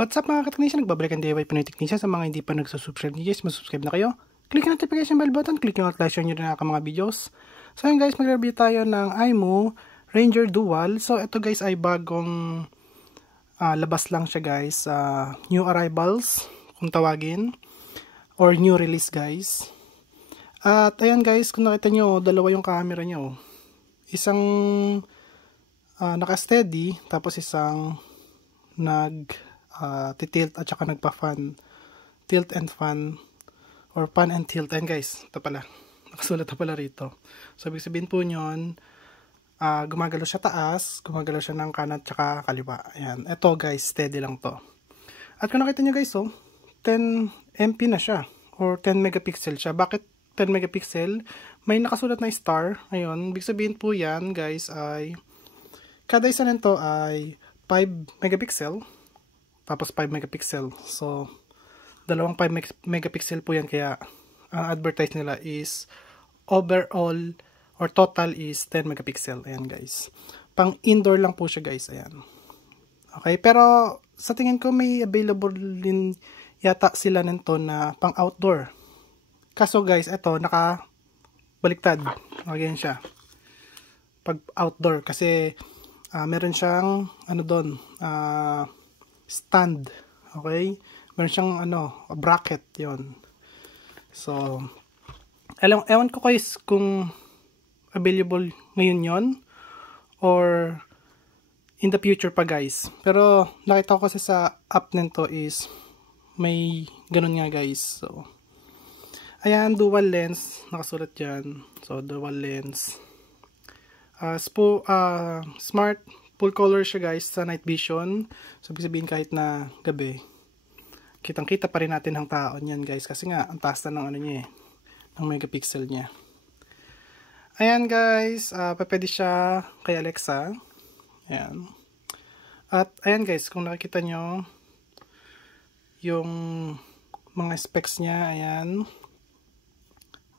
What's up mga ka-technician? Nagbabalikan DIY Pinoy Technician. Sa mga hindi pa nagsusubscribe ni guys, masubscribe na kayo. Click yung notification bell button, click yung like, share nyo rin ang mga videos. So yun guys, mag-review tayo ng iMo Ranger Dual. So ito guys ay bagong labas lang siya guys. New arrivals kung tawagin. Or new release guys. At ayan guys, kung nakita nyo, dalawa yung camera nyo. Isang naka-steady, tapos isang tilt at saka nagpa-fan, tilt and fan or pan and tilt. Ayan guys, ito pala, nakasulat na pala rito. So ibig sabihin po nyon, gumagalaw siya taas, gumagalaw siya ng kanan at saka kaliwa. Ayan, ito guys, steady lang to. At kung nakita nyo guys, 10 MP na siya or 10 megapixel siya. Bakit 10 megapixel? May nakasulat na star. Ayun, ibig sabihin po yan guys ay kada isa nito ay 5 megapixel tapos 5 megapixel. So, dalawang 5 megapixel po yan. Kaya, ang advertise nila is overall or total is 10 megapixel. Ayan guys. Pang indoor lang po siya guys. Ayan. Okay. Pero, sa tingin ko may available din yata sila nito na pang outdoor. Kaso guys, ito nakabaliktad. Ayan siya. Pag outdoor. Kasi, meron siyang, stand. Okay? Meron siyang, bracket, yon. So, ewan ko guys kung available ngayon yon or in the future pa guys. Pero, nakita ko kasi sa app nito is may ganun nga guys. So, ayan, dual lens. Nakasulat dyan. So, dual lens. Smart full color siya guys sa night vision. So, ibig sabihin kahit na gabi, kitang-kita pa rin natin ang tao niyan guys. Kasi nga, ang taas na ng niya ng megapixel niya. Ayan guys, pwede siya kay Alexa. Ayan. At ayan guys, kung nakikita nyo, yung mga specs niya, ayan.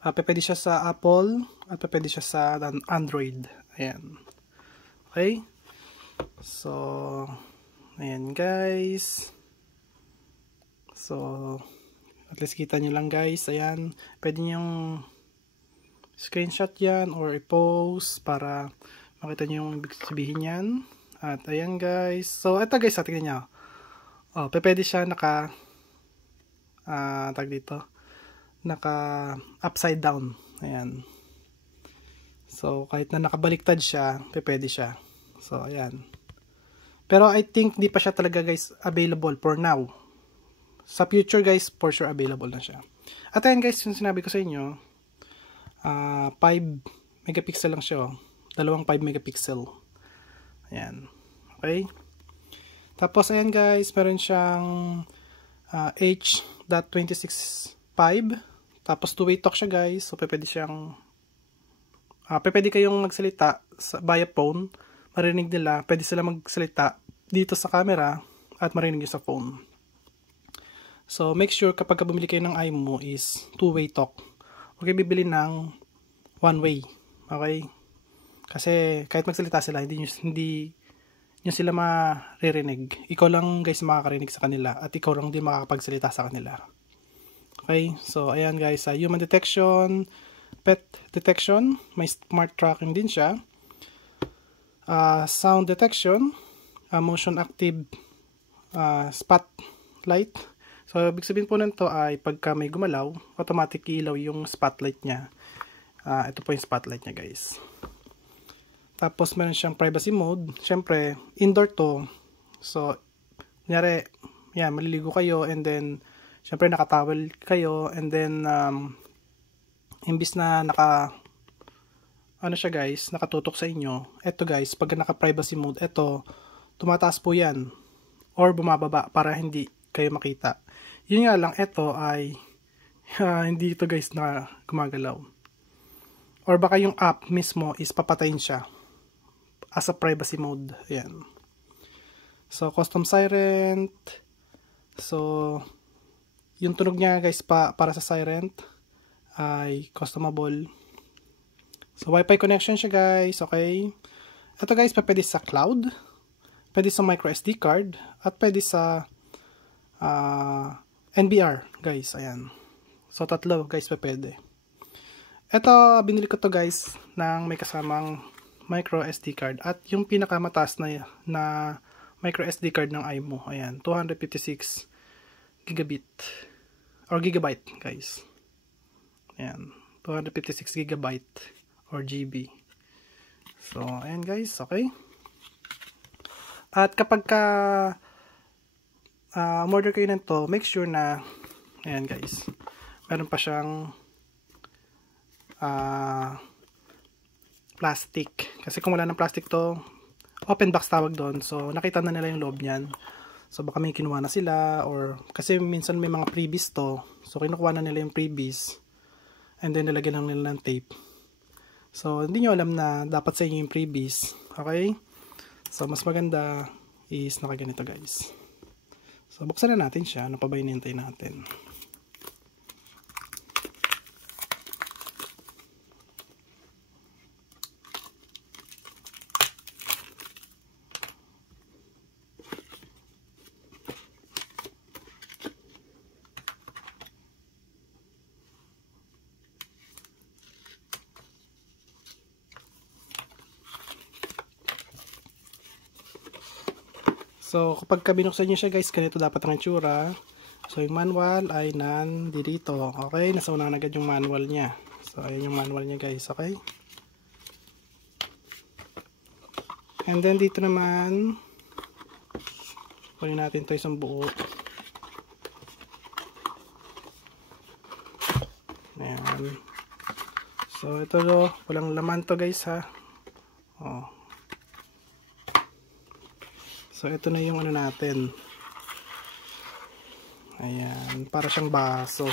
Pwede siya sa Apple at pwede siya sa Android. Ayan. Okay? So, ayan guys. So, at least kita nyo lang guys. Ayan. Pwede nyong screenshot yan or i-post para makita nyo yung ibig sabihin yan. At ayan guys. So, ito guys, tingnan nyo. Pwede siya tag dito. Naka upside down. Ayan. So, kahit na nakabaliktad siya, pwede siya. So, ayan. Pero I think di pa siya talaga guys available for now. Sa future guys, for sure available na siya. At ayan guys, yung sinabi ko sa inyo, 5 megapixel lang siya. Dalawang 5 megapixel. Ayan. Okay? Tapos ayan guys, meron siyang H.265. Tapos two-way talk siya guys. So, pwede siyang pwede kayong magsalita via phone. Marinig nila. Pwede sila magsalita dito sa camera at marinig nyo sa phone. So, make sure kapag bumili kayo ng iMo is two-way talk. Huwag kayo bibili ng one-way. Okay? Kasi kahit magsalita sila, hindi nyo sila maririnig. Ikaw lang guys makakarinig sa kanila at ikaw lang din makakapagsalita sa kanila. Okay? So, ayan guys. Human detection, pet detection, may smart tracking din siya. Sound detection, motion active spotlight. So, ibig sabihin po nito ay pagka may gumalaw, automatic ilaw yung spotlight niya. Ito po yung spotlight niya guys. Tapos, meron siyang privacy mode. Siyempre, indoor to. So, kunyari, yan, maliligo kayo and then, siyempre, nakatowel kayo and then, imbis na siya guys, nakatutok sa inyo. Ito guys, pag naka-privacy mode, ito, tumataas po yan. Or bumababa para hindi kayo makita. Yun nga lang, ito ay hindi ito guys na gumagalaw. Or baka yung app mismo is papatayin siya as a privacy mode. Ayan. So, custom siren. So, yung tunog niya guys para sa siren ay customable. So, Wi-Fi connection siya guys. Okay. Ito guys, pwede sa cloud, pwede sa micro SD card, at pwede sa NBR guys, ayan. So tatlo guys pwede. Ito binili ko to guys ng may kasamang micro SD card at yung pinakamataas na micro SD card ng iMo, ayan, 256 gigabit or gigabyte guys. Ayan, 256 gigabyte or GB. So ayan guys, okay. At kapag ka order kayo nito, make sure na ayan guys, meron pa siyang plastic. Kasi kung wala ng plastic to, open box tawag doon. So nakita na nila yung loob niyan. So baka may kinuha na sila, or kasi minsan may mga freebies to. So kinukuha na nila yung freebies and then nilagyan lang nila ng tape. So hindi nyo alam na dapat sa inyo yung freebies. Okay? So mas maganda is nakaganito guys. So buksan na natin siya. Ano pa ba hinihintay natin? So, kapag binuksan nyo siya guys, ganito dapat ang itsura. So, yung manual ay nandito. Okay? Nasa unahan agad yung manual niya. So, ayun yung manual niya guys. Okay? And then, dito naman, kunin natin ito isang buo. Ayan. So, ito walang laman to guys ha. Oh. So, ito na yung ano natin. Ayan. Para siyang baso.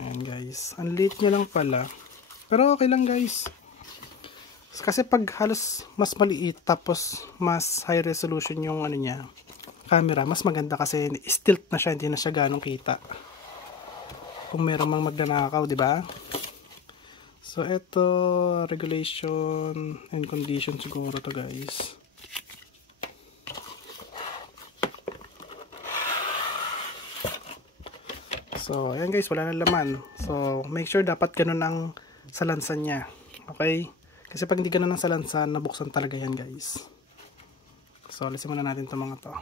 Ayan guys. Ang liit niya lang pala. Pero okay lang guys. Kasi pag halos mas maliit tapos mas high resolution yung ano niya, camera, mas maganda kasi stilt na siya. Hindi na siya ganong kita. Kung meron mang magnanakaw, di ba? So, ito regulation and condition siguro to guys. So, ayan guys, wala na laman. So, make sure dapat ganun ang salansan niya. Okay? Kasi pag hindi ganun ang salansan, nabuksan talaga yan guys. So, alisin muna natin itong mga to.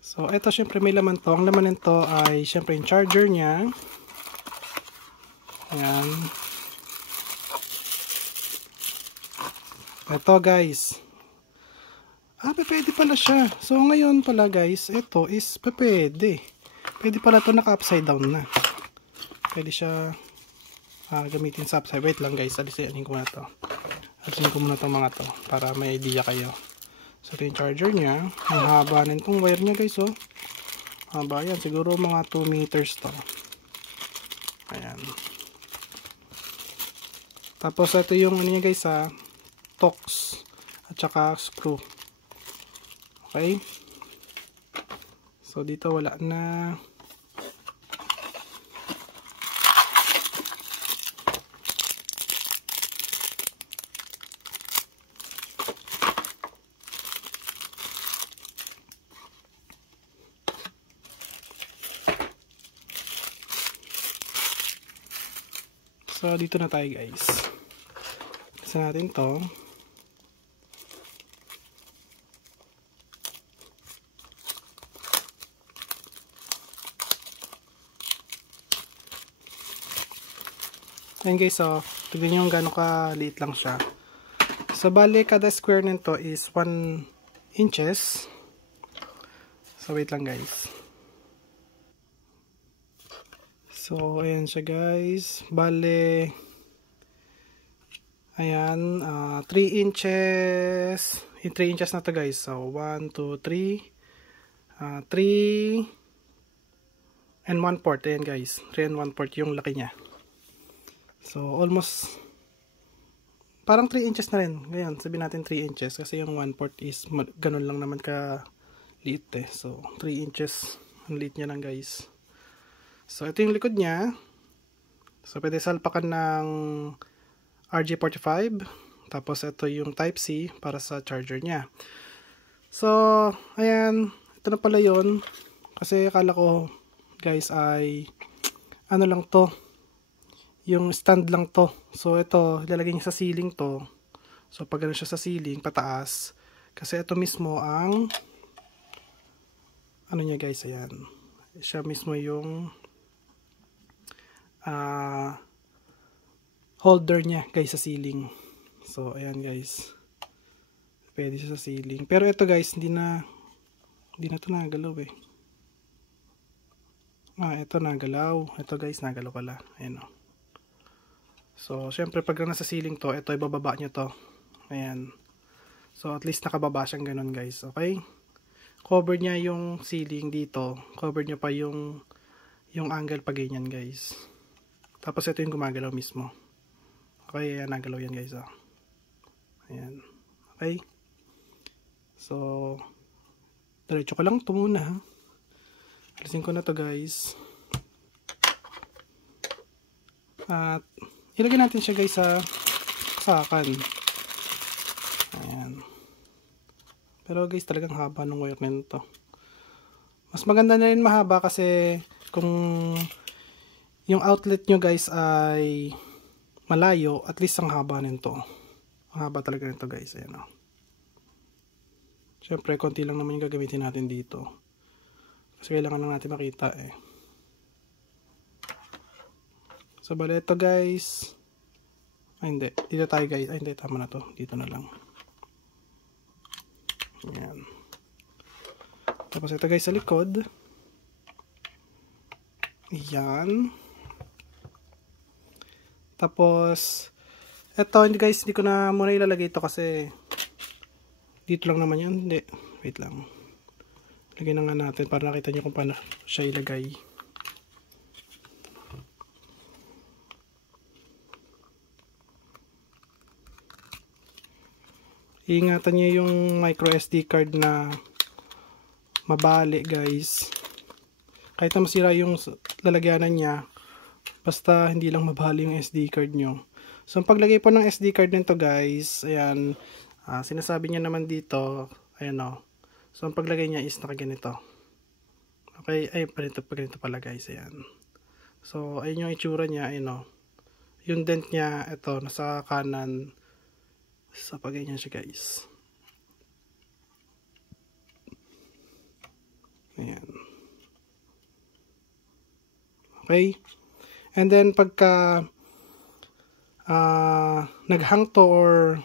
So, ito syempre may laman to. Ang laman nito ay syempre yung charger niya. Ayan. Ito guys. Pwede pala siya. So, ngayon pala guys, ito is pwede. Pwede pala ito naka-upside down na. Pwede siya gamitin sa upside. Wait lang guys, alisin ko muna ito. Alisin ko muna itong mga to para may idea kayo. So, ito yung charger niya. Ang haba na itong wire niya guys, oh. Haba yan. Siguro mga 2 meters to. Ayan. Tapos, ito yung ano niya guys, Torx at saka screw. Okay. So, dito wala na. So, dito na tayo guys. Kasi natin to. Ayan guys, so, tignan nyo gano'ng kaliit lang siya. So, bali, kada square nito is 1 inches. So, wait lang guys. So, ayan siya guys. Bali, ayan, 3 inches. Yung 3 inches na to guys. So, 1, 2, 3. 3 and 1/4. Ayan guys. 3 and 1/4 yung laki niya. So, almost parang 3 inches na rin. Ngayon, sabihin natin 3 inches. Kasi yung 1/4 is ganun lang naman ka liit eh. So, 3 inches. Ang liit niya lang guys. So, ito yung likod niya. So, pwede salpakan ng RJ45. Tapos ito yung Type-C para sa charger niya. So, ayan. Ito na pala yun. Kasi akala ko, guys, ay ano lang to. Yung stand lang to. So, ito, ilalagay niya sa ceiling to. So, pag gano'n siya sa ceiling, pataas. Kasi ito mismo ang ano niya, guys, ayan. Siya mismo yung holder niya, guys, sa ceiling. So, ayan, guys. Pwede siya sa ceiling. Pero ito, guys, hindi na ito nagalaw eh. Ito nagalaw. Ito, guys, nagalaw pala. Ayan o. So, syempre, pag nasa ceiling to, ito, ibababa niya to. Ayan. So, at least nakababa siyang ganun, guys. Okay? Cover niya yung ceiling dito. Cover niya pa yung angle pag ganyan, guys. Tapos, ito yung gumagalaw mismo. Okay, ayan, nagalaw yan, guys. Ayan. Okay? So, diretso ko lang ito muna. Alisin ko na to, guys. At, ilagay natin siya, guys, sa sakan. Ayan. Pero, guys, talagang haba ng wire nito. Mas maganda na rin mahaba kasi kung yung outlet nyo, guys, ay malayo, at least ang haba nito. Ang haba talaga nito, guys. Ayan o. Siyempre, konti lang naman yung gagamitin natin dito. Kasi kailangan lang natin makita eh. So, bale ito, guys. Hindi. Dito tayo, guys. Hindi, tama na to. Dito na lang. Ayan. Tapos ito, guys, sa likod. Ayan. Tapos, ito, guys, hindi ko na muna ilalagay ito kasi dito lang naman yan. Hindi. Wait lang. Lagay na nga natin para nakita nyo kung paano siya ilagay. Iingatan nyo yung micro SD card na mabali, guys. Kahit na masira yung lalagyanan niya, basta hindi lang mabali yung SD card nyo. So, ang paglagay po ng SD card nito, guys, ayan, sinasabi niya naman dito, ayan o. So, ang paglagay niya is nakaganito. Okay, ay, ganito pala, guys, ayan. So, ayun yung itsura niya, ayan o. Yung dent niya, ito, nasa kanan. So, pag ganyan siya, guys. Ayan. Okay. And then, pagka naghang to or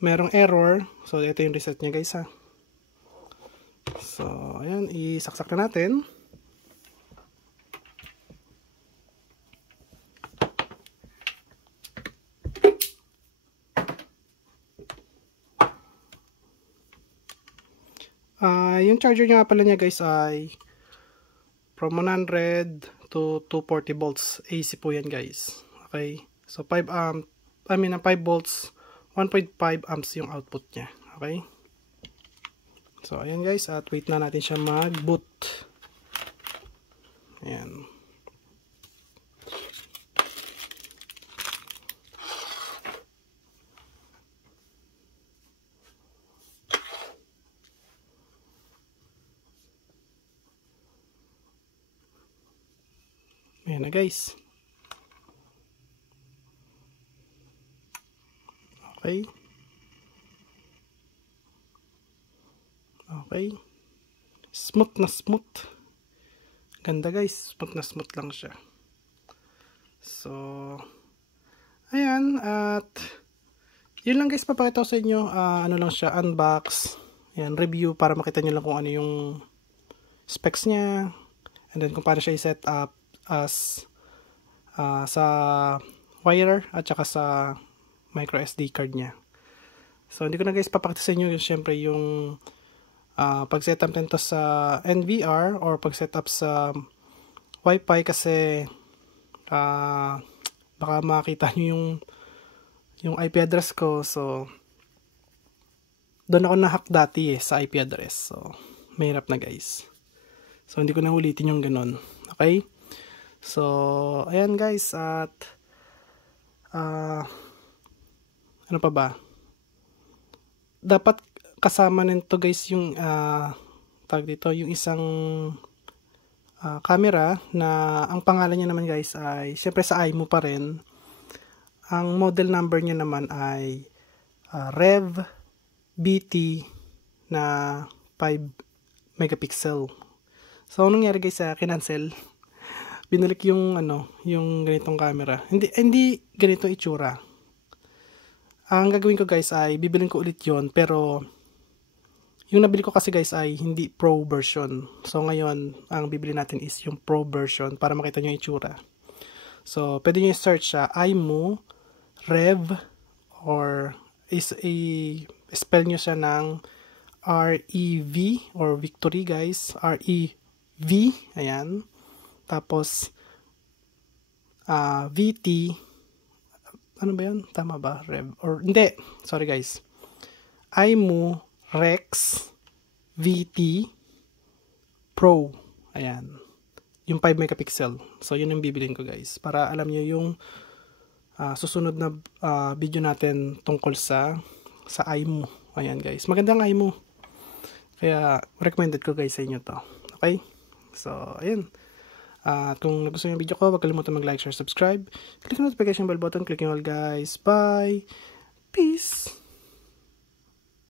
merong error, so, ito yung reset niya, guys, ha. So, ayan, isaksak na natin. Yung charger niya pala niya, guys, ay from 100 to 240 volts AC po yan, guys. Okay? So 5 volts, 1.5 amps yung output niya. Okay? So ayan, guys, at wait na natin siya mag-boot. Ayan. Ayan na, guys. Okay. Okay. Smooth na smooth. Ganda, guys. Smooth na smooth lang siya. So, ayan. At, yun lang, guys. Papakita ko sa inyo. Ano lang siya. Unbox. Ayan. Review para makita nyo lang kung ano yung specs niya. And then, kung paano siya i-set up as sa wire at saka sa micro SD card niya. So, hindi ko na, guys, papakita sa inyo syempre yung pag-setup nito sa NVR or pag-setup sa Wi-Fi kasi baka makita nyo yung IP address ko. So, doon ako na-hack dati sa IP address. So, mahirap na, guys. So, hindi ko na ulitin yung ganun. Okay? So, ayan, guys. At Ano pa ba? Dapat kasama nito guys yung tag dito, yung isang camera na ang pangalan niya naman guys ay syempre sa iMo pa rin. Ang model number niya naman ay Rev BT na 5 megapixel. So anong nangyari guys, kinancel. Binalik yung yung ganitong camera. Hindi ganito itsura. Ang gagawin ko guys ay bibilin ko ulit 'yon, pero yung nabili ko kasi guys ay hindi pro version. So ngayon, ang bibili natin is yung pro version para makita nyo yung itsura. So pwede nyo i-search siya, iMo Rev, or spell nyo siya ng REV or Victory guys, REV, ayan. Tapos VT, ano ba yun? Tama ba? Rev, or hindi, sorry guys. iMo Rex VT Pro. Ayan. Yung 5 megapixel. So, yun yung bibilin ko guys. Para alam nyo yung susunod na video natin tungkol sa iMo. Ayan guys. Magandang iMo. Kaya, recommended ko guys sa inyo to. Okay? So, ayan. Kung nagustuhan yung video ko, huwag kalimutan mag-like, share, subscribe. Click yung notification bell button. Click nyo all guys. Bye! Peace!